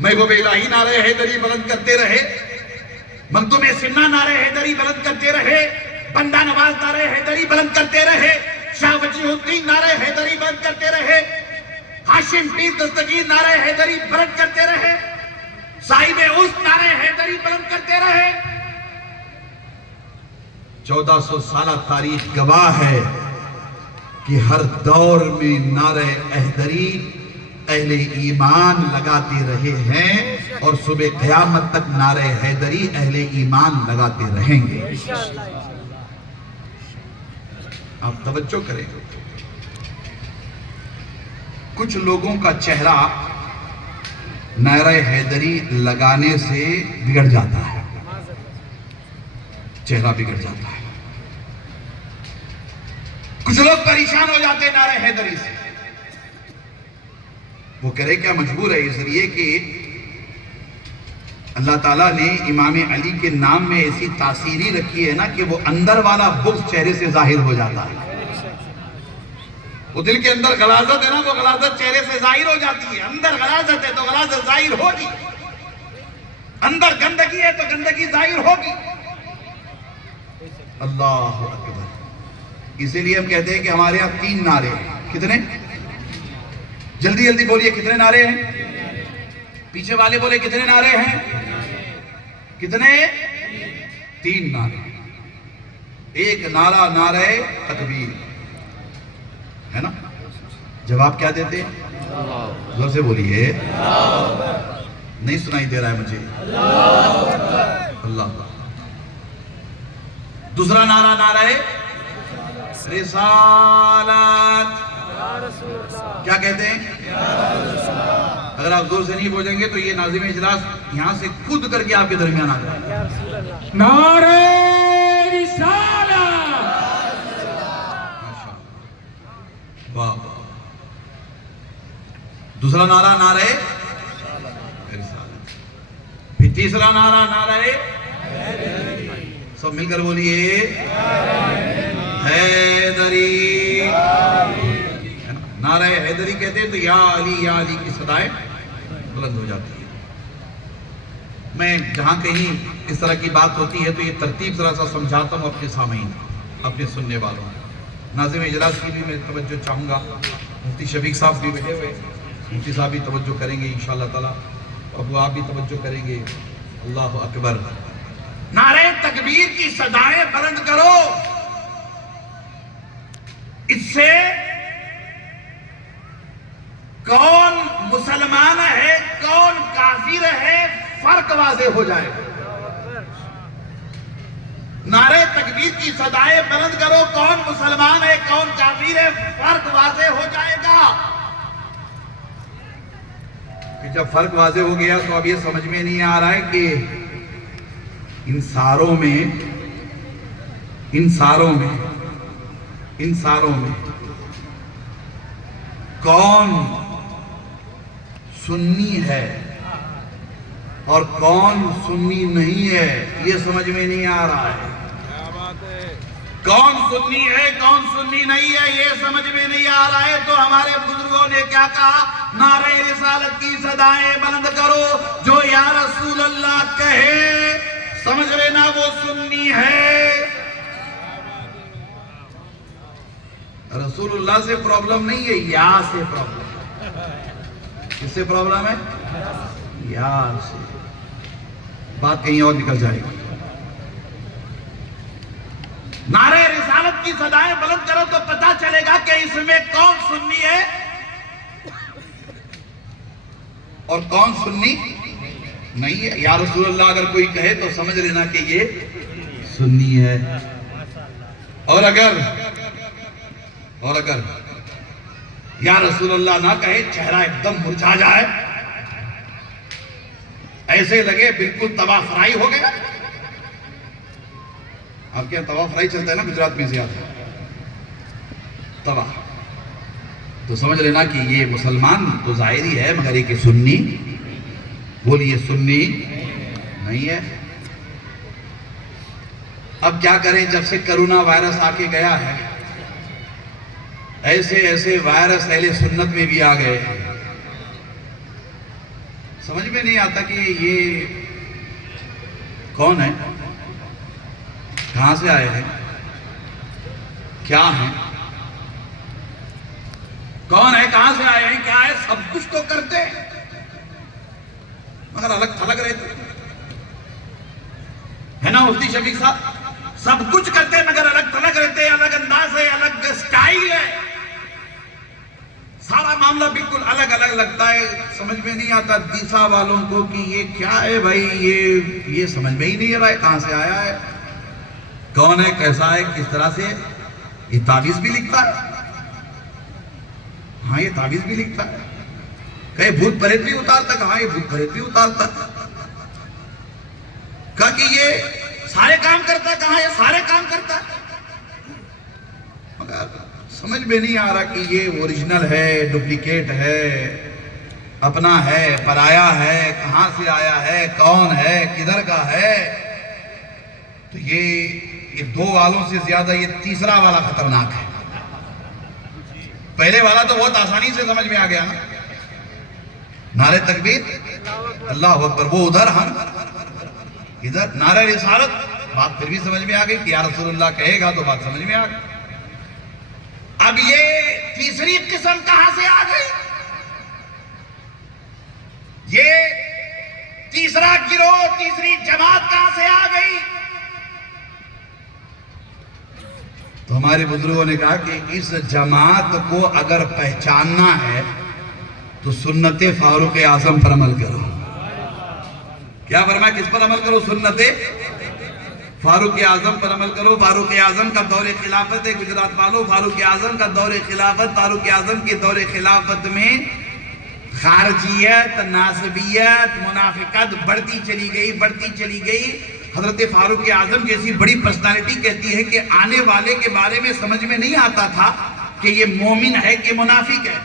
محبوب الہی نعرہ حیدری بلند کرتے رہے، مخدوم سنہ نعرہ حیدری بلند کرتے رہے، بندہ نواز نعرہ حیدری بلند کرتے رہے، شاہ وجیہ الدین نعرہ حیدری بلند کرتے رہے، ہاشم پیر دستگیر نعرہ حیدری بلند کرتے رہے، صاحب عز نعرہ حیدری بلند کرتے رہے۔ 1400 سالہ تاریخ گواہ ہے کہ ہر دور میں نعرہ حیدری اہل ایمان لگاتے رہے ہیں، اور صبح قیامت تک نعرہ حیدری اہل ایمان لگاتے رہیں گے۔ آپ توجہ کریں، کچھ لوگوں کا چہرہ نعرہ حیدری لگانے سے بگڑ جاتا ہے، چہرہ بگڑ جاتا ہے۔ کچھ لوگ پریشان ہو جاتے ہیں نعرہ حیدری سے، وہ کرے کیا، مجبور ہے، اس لیے کہ اللہ تعالیٰ نے امام علی کے نام میں ایسی تاثیری رکھی ہے نا کہ وہ اندر والا بغض چہرے سے ظاہر ہو جاتا ہے۔ وہ دل کے اندر غلاظت ہے نا، وہ غلاظت چہرے سے ظاہر ہو جاتی ہے۔ اندر غلاظت ہے تو غلاظت ظاہر ہوگی، اندر گندگی ہے تو گندگی ظاہر ہوگی۔ اللہ اکبر۔ اسی لیے ہم کہتے ہیں کہ ہمارے یہاں 3 نعرے ہیں۔ کتنے؟ جلدی جلدی بولیے، کتنے نعرے ہیں؟ پیچھے والے بولے کتنے نعرے ہیں؟ کتنے؟ 3 نعرے۔ ایک نعرہ نعرہ تکبیر ہے نا، جواب کیا دیتے ہیں؟ زور سے بولیے، نہیں سنائی دے رہا ہے مجھے۔ اللہ۔ دوسرا نعرہ نعرہ رسالت، کیا کہتے ہیں؟ اگر آپ زور سے نہیں بولیں گے تو یہ ناظم اجلاس یہاں سے کود کر کے آپ کے درمیان آ جائے۔ نعرہ رسالت، واہ۔ دوسرا نعرہ نعرہ رسالت، پھر تیسرا نعرہ نعرہ، سب مل کر بولیے حیدری۔ نعرہ حیدری کہتے ہیں تو یا علی کی صدائیں بلند ہو جاتی ہے۔ میں جہاں کہیں اس طرح کی بات ہوتی ہے تو یہ ترتیب ذرا سا سمجھاتا ہوں اپنے سامعین، اپنے سننے والوں۔ ناظم اجلاس کی بھی میں توجہ چاہوں گا، مفتی شفیق صاحب بھی بیٹھے ہوئے، مفتی صاحب بھی توجہ کریں گے انشاءاللہ تعالیٰ، ابو آپ بھی توجہ کریں گے۔ اللہ اکبر۔ نعرہ تکبیر کی صدائیں بلند کرو، اس سے کون مسلمان ہے کون کافر ہے فرق واضح ہو جائے گا۔ نعرہ تکبیر کی صدائیں بلند کرو، کون مسلمان ہے کون کافر ہے فرق واضح ہو جائے گا۔ کہ جب فرق واضح ہو گیا تو اب یہ سمجھ میں نہیں آ رہا ہے کہ ان ساروں میں کون سنی ہے اور کون سنی نہیں ہے یہ سمجھ میں نہیں آ رہا ہے. کون سنی ہے کون سنی نہیں ہے یہ سمجھ میں نہیں آ رہا ہے. تو ہمارے بزرگوں نے کیا کہا؟ نعرہ رسالت کی صدائیں بلند کرو، جو یا رسول اللہ کہے سمجھ لینا وہ سنی ہے. رسول اللہ سے پرابلم نہیں ہے، یا سے پرابلم ہے. کس سے پرابلم ہے؟ یا سے. بات کہیں اور نکل جائے گی. نعرہ رسالت کی صدائیں بلند کرو تو پتا چلے گا کہ اس میں کون سنی ہے اور کون سنی نہیں ہے. یا رسول اللہ اگر کوئی کہے تو سمجھ لینا کہ یہ سنی ہے. اور اگر یا رسول اللہ نہ کہے، چہرہ ایک دم مرجھا جائے، ایسے لگے بالکل توا فرائی ہو گیا. آپ کے یہاں توا فرائی چلتا ہے نا گجرات میں زیادہ، توا، تو سمجھ لینا کہ یہ مسلمان تو ظاہری ہے مگر یہ کہ سنی، بولیے سنی نہیں ہے. اب کیا کریں جب سے کرونا وائرس آ کے گیا ہے، ایسے وائرس اہل سنت میں بھی آ گئے. سمجھ میں نہیں آتا کہ یہ کون ہے، کہاں سے آئے ہیں، کیا ہیں، کون ہے، کہاں سے آئے ہیں، کیا ہے. سب کچھ تو کرتے ہیں مگر الگ تھلگ رہتے ہے نا مفتی شفیق صاحب. سب کچھ کرتے ہیں مگر الگ تھلگ رہتے ہیں، الگ انداز ہے، الگ سٹائل ہے. سارا معاملہ بالکل الگ الگ لگتا ہے. سمجھ میں نہیں آتا دیسا والوں کو کہ یہ کیا ہے بھائی، یہ سمجھ میں ہی نہیں آ رہا ہے کہاں سے آیا ہے، کون ہے، کیسا ہے، کس طرح سے. یہ تعویذ بھی لکھتا ہے. ہاں یہ تعویذ بھی لکھتا ہے. کہیں بھوت پریت بھی اتارتا ہے. کہاں یہ بھوت پریت بھی اتارتا ہے. کہا کہ یہ سارے کام کرتا ہے. کہاں یہ سارے کام کرتا ہے. مگر سمجھ میں نہیں آ رہا کہ یہ اوریجنل ہے، ڈپلیکیٹ ہے، اپنا ہے، پرایا ہے، کہاں سے آیا ہے، کون ہے، کدھر کا ہے. تو یہ دو والوں سے زیادہ یہ تیسرا والا خطرناک ہے. پہلے والا تو بہت آسانی سے سمجھ میں آ گیا نا، نعرہ تکبیر، اللہ اکبر، وہ ادھر، ہم ادھر. نعرہ رسالت، بات پھر بھی سمجھ میں آ گئی کہ یا رسول اللہ کہے گا تو بات سمجھ میں آ گئی. اب یہ تیسری قسم کہاں سے آ گئی، یہ تیسرا گروہ، تیسری جماعت کہاں سے آ گئی. تو ہمارے بزرگوں نے کہا کہ اس جماعت کو اگر پہچاننا ہے تو سنت فاروق اعظم پر عمل کرو. کیا فرمایا، کس پر عمل کرو؟ سنت فاروق اعظم پر عمل کرو. فاروق اعظم کا دور خلافت ہے گجرات والوں. فاروق اعظم کا دور خلافت، فاروق اعظم کے دور خلافت میں خارجیت، ناصبیت، منافقت بڑھتی چلی گئی. حضرت فاروق اعظم جیسی بڑی پرسنالٹی کہتی ہے کہ آنے والے کے بارے میں سمجھ میں نہیں آتا تھا کہ یہ مومن ہے کہ منافق ہے.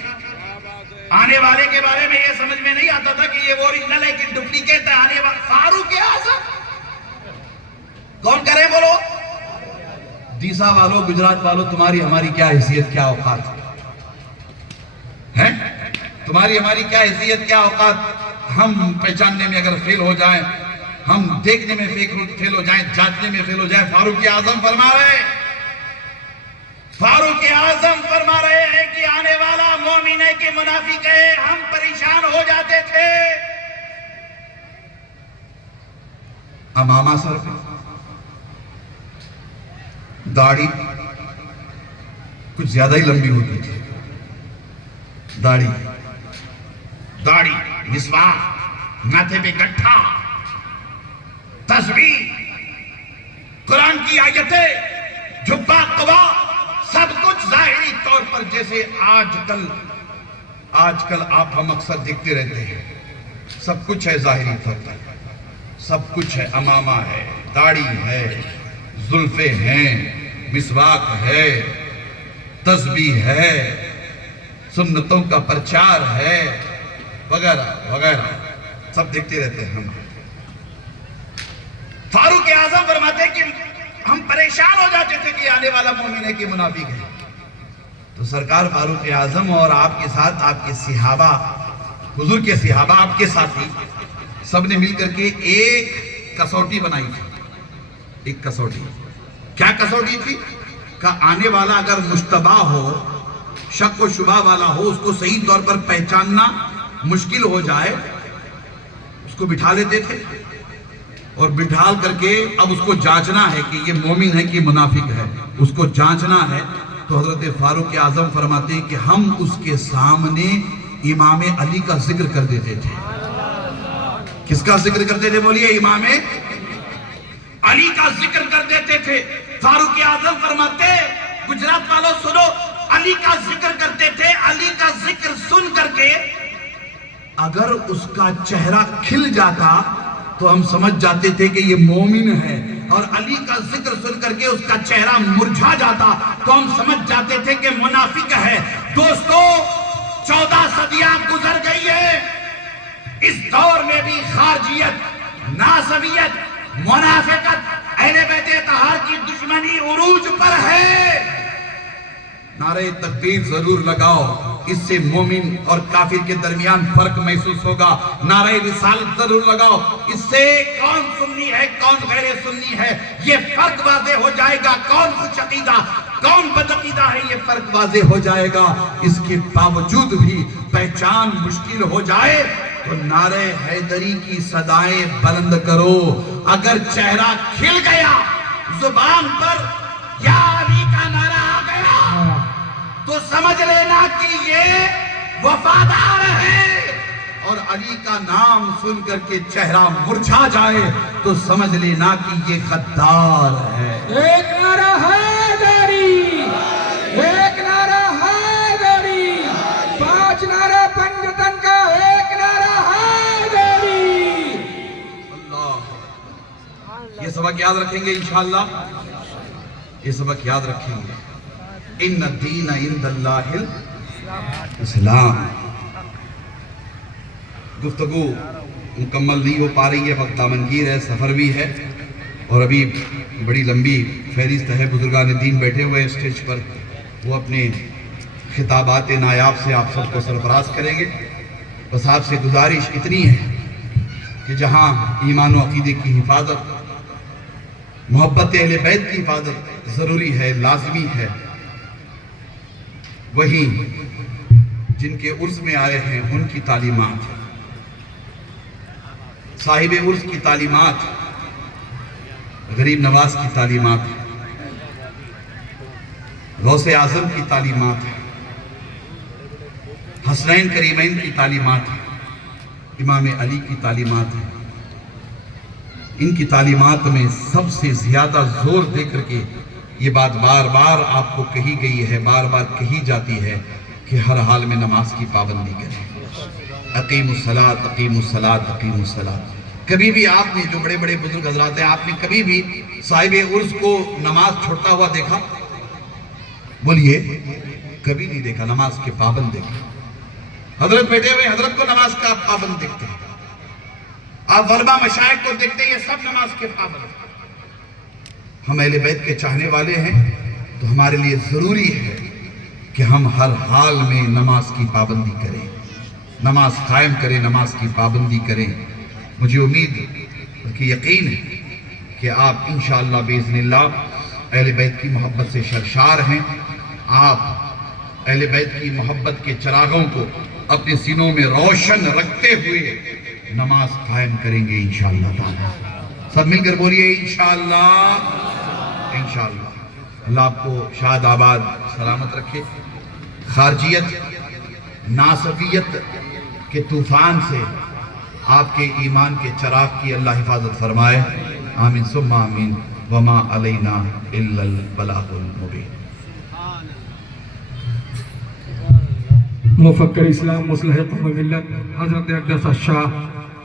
آنے والے کے بارے میں یہ سمجھ میں نہیں آتا تھا کہ یہ اوریجنل ہے کہ ڈپلیکیٹ ہے. فاروق اعظم کون کرے بولو؟ دیسا والو، گجرات والو، تمہاری ہماری کیا حیثیت، کیا اوقات ہے؟ تمہاری ہماری کیا حیثیت، کیا اوقات. ہم پہچاننے میں اگر فیل ہو جائیں، ہم دیکھنے میں فیل ہو جائیں، جانچنے میں فیل ہو جائیں. فاروق اعظم فرما رہے ہیں کہ آنے والا مومن ہے کہ منافق ہے. ہم پریشان ہو جاتے تھے. امامہ سر پہ داڑھی کچھ زیادہ ہی لمبی ہوتی تھی. داڑھی، مسواک، ماتھے پہ گٹھا، تسبیح، قرآن کی آیتیں، جھبا قبا، سب کچھ ظاہری طور پر جیسے آج کل آپ ہم اکثر دیکھتے رہتے ہیں. سب کچھ ہے ظاہری طور پر، سب کچھ ہے. امامہ ہے، داڑھی ہے، زلفیں ہیں، مسواک ہے، تسبیح ہے، سنتوں کا پرچار ہے. وغیرہ وغیرہ سب دیکھتے رہتے ہیں ہم. فاروق اعظم فرماتے ہیں کہ ہم پریشان ہو جاتے تھے کہ آنے والا مومن ہے کہ منافق ہے. تو سرکار فاروق اعظم اور آپ کے ساتھ آپ کے صحابہ، حضور کے صحابہ، آپ کے ساتھی سب نے مل کر کے ایک کسوٹی بنائی تھی. ایک کسوٹی. کیا کسوٹی تھی؟ کہ آنے والا اگر مشتبہ ہو، شک و شبہ والا ہو، اس کو صحیح طور پر پہچاننا مشکل ہو جائے، اس کو بٹھا لیتے تھے اور بٹھال کر کے اب اس کو جانچنا ہے کہ یہ مومن ہے کہ منافق ہے، اس کو جانچنا ہے. تو حضرت فاروق اعظم فرماتے ہیں کہ ہم اس کے سامنے امام علی کا ذکر کر دیتے تھے. کس کا ذکر کرتے تھے بولیے؟ امام علی کا ذکر کر دیتے تھے. فاروق اعظم فرماتے، گجرات والوں سنو، علی کا ذکر کرتے تھے. علی کا ذکر سن کر کے اگر اس کا چہرہ کھل جاتا تو ہم سمجھ جاتے تھے کہ یہ مومن ہے، اور علی کا ذکر سن کر کے اس کا چہرہ مرجھا جاتا تو ہم سمجھ جاتے تھے کہ منافق ہے. دوستو 14 صدیاں گزر گئی ہے، اس دور میں بھی خارجیت، ناسبیت، منافقت، اہل بیت اطہار کی دشمنی عروج پر ہے. نعرہ تکبیر ضرور لگاؤ، اس سے مومن اور کافر کے درمیان فرق محسوس ہوگا. نعرہ رسالت ضرور لگاؤ، اس سے کون سنی ہے کون غیر سنی ہے یہ فرق واضح ہو جائے گا. کون خوش عقیدہ کون بد عقیدہ ہے یہ فرق واضح ہو جائے گا. اس کے باوجود بھی پہچان مشکل ہو جائے تو نعرہ حیدری کی صدائیں بلند کرو. اگر چہرہ کھل گیا، زبان پر یا علی کا نعرہ آ گیا تو سمجھ لینا کہ یہ وفادار ہے، اور علی کا نام سن کر کے چہرہ مرجھا جائے تو سمجھ لینا کہ یہ غدار ہے. ایک نعرہ حیدری، ایک نعرہ حیدری، 5 نعرہ پنجتن کا، ایک نعرہ حیدری. اللہ، یہ سبق یاد رکھیں گے انشاءاللہ، یہ سبق یاد رکھیں گے. ان الدین عند اللہ الاسلام. گفتگو مکمل نہیں ہو پا رہی ہے، وقت دامنگیر ہے، سفر بھی ہے، اور ابھی بڑی لمبی فہرست ہے. بزرگان دین بیٹھے ہوئے ہیں اسٹیج پر، وہ اپنے خطابات نایاب سے آپ سب کو سرفراز کریں گے. بس آپ سے گزارش اتنی ہے کہ جہاں ایمان و عقیدے کی حفاظت، محبت اہل بیت کی حفاظت ضروری ہے، لازمی ہے، وہیں جن کے عرس میں آئے ہیں ان کی تعلیمات، صاحب عرس کی تعلیمات، غریب نواز کی تعلیمات، غوث اعظم کی تعلیمات، حسنین کریمین کی تعلیمات، امام علی کی تعلیمات. ان کی تعلیمات میں سب سے زیادہ زور دے کر کے یہ بات بار بار آپ کو کہی گئی ہے، بار بار کہی جاتی ہے کہ ہر حال میں نماز کی پابندی کریں. اقیم الصلاۃ، اقیم الصلاۃ، اقیم الصلاۃ. کبھی بھی آپ نے، جو بڑے بڑے بزرگ حضرات ہیں، آپ نے کبھی بھی صاحب عرس کو نماز چھوڑتا ہوا دیکھا؟ بولیے، کبھی نہیں دیکھا. نماز کے پابند دیکھا. حضرت بیٹھے ہوئے حضرت کو نماز کا پابند دیکھتے ہیں، آپ علماء مشائخ کو دیکھتے ہیں، یہ سب نماز کے پابند ہیں. ہم اہل بیت کے چاہنے والے ہیں تو ہمارے لیے ضروری ہے کہ ہم ہر حال میں نماز کی پابندی کریں، نماز قائم کریں، نماز کی پابندی کریں. مجھے امید بلکہ یقین ہے کہ آپ انشاءاللہ باذن اللہ اہل بیت کی محبت سے سرشار ہیں. آپ اہل بیت کی محبت کے چراغوں کو اپنے سینوں میں روشن رکھتے ہوئے نماز قائم کریں گے انشاءاللہ تعالی. سب مل کر بولیے انشاءاللہ، انشاءاللہ. اللہ آپ کو شاد آباد سلامت رکھے. خارجیت، ناسبیت کے طوفان سے آپ کے ایمان کے چراغ کی اللہ حفاظت فرمائے. آمین ثم آمین. وما علینا الا البلاغ المبین. مفکر اسلام، مصلح قوم ملت حضرت اقدس الشاہ